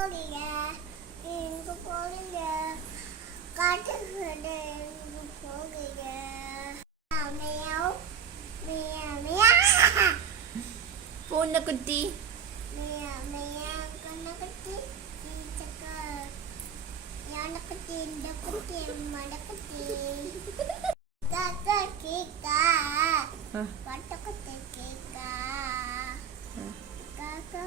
போறீங்க எங்க போறீங்க காட்டுக்கு எங்க போறீங்க மியாவ் மியாவ் மியாவ் பூனைக்குட்டி மியாவ் மியாவ் கண்ணக்குட்டி சக்கா யானைக்குட்டி இந்த குட்டி மடக்குட்டி காக்கா கேக்கா பட்டக்குட்டி கேக்கா காக்கா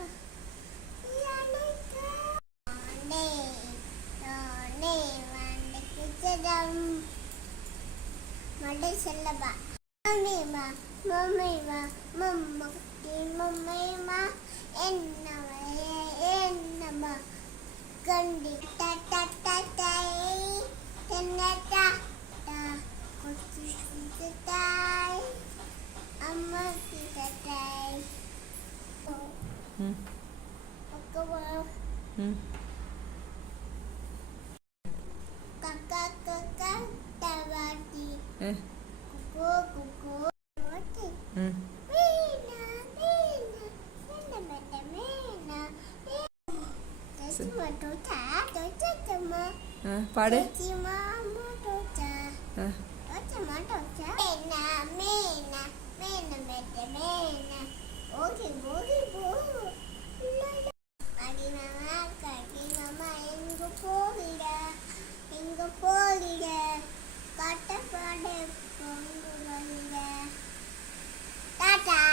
மடை செல்லவா மம்மிமா மம்மிமா மம்மா குட்டி மம்மிமா என்னம்மா கண்டி டாய் தென்னட்டா குச்சி தாய் அம்மா தாய் அக்கவா kakak kakak tawati kuku kuku tawati mina mina mina mata mina cuma dosa cuma பாடு cuma dosa cuma dosa mina mina mina mata mina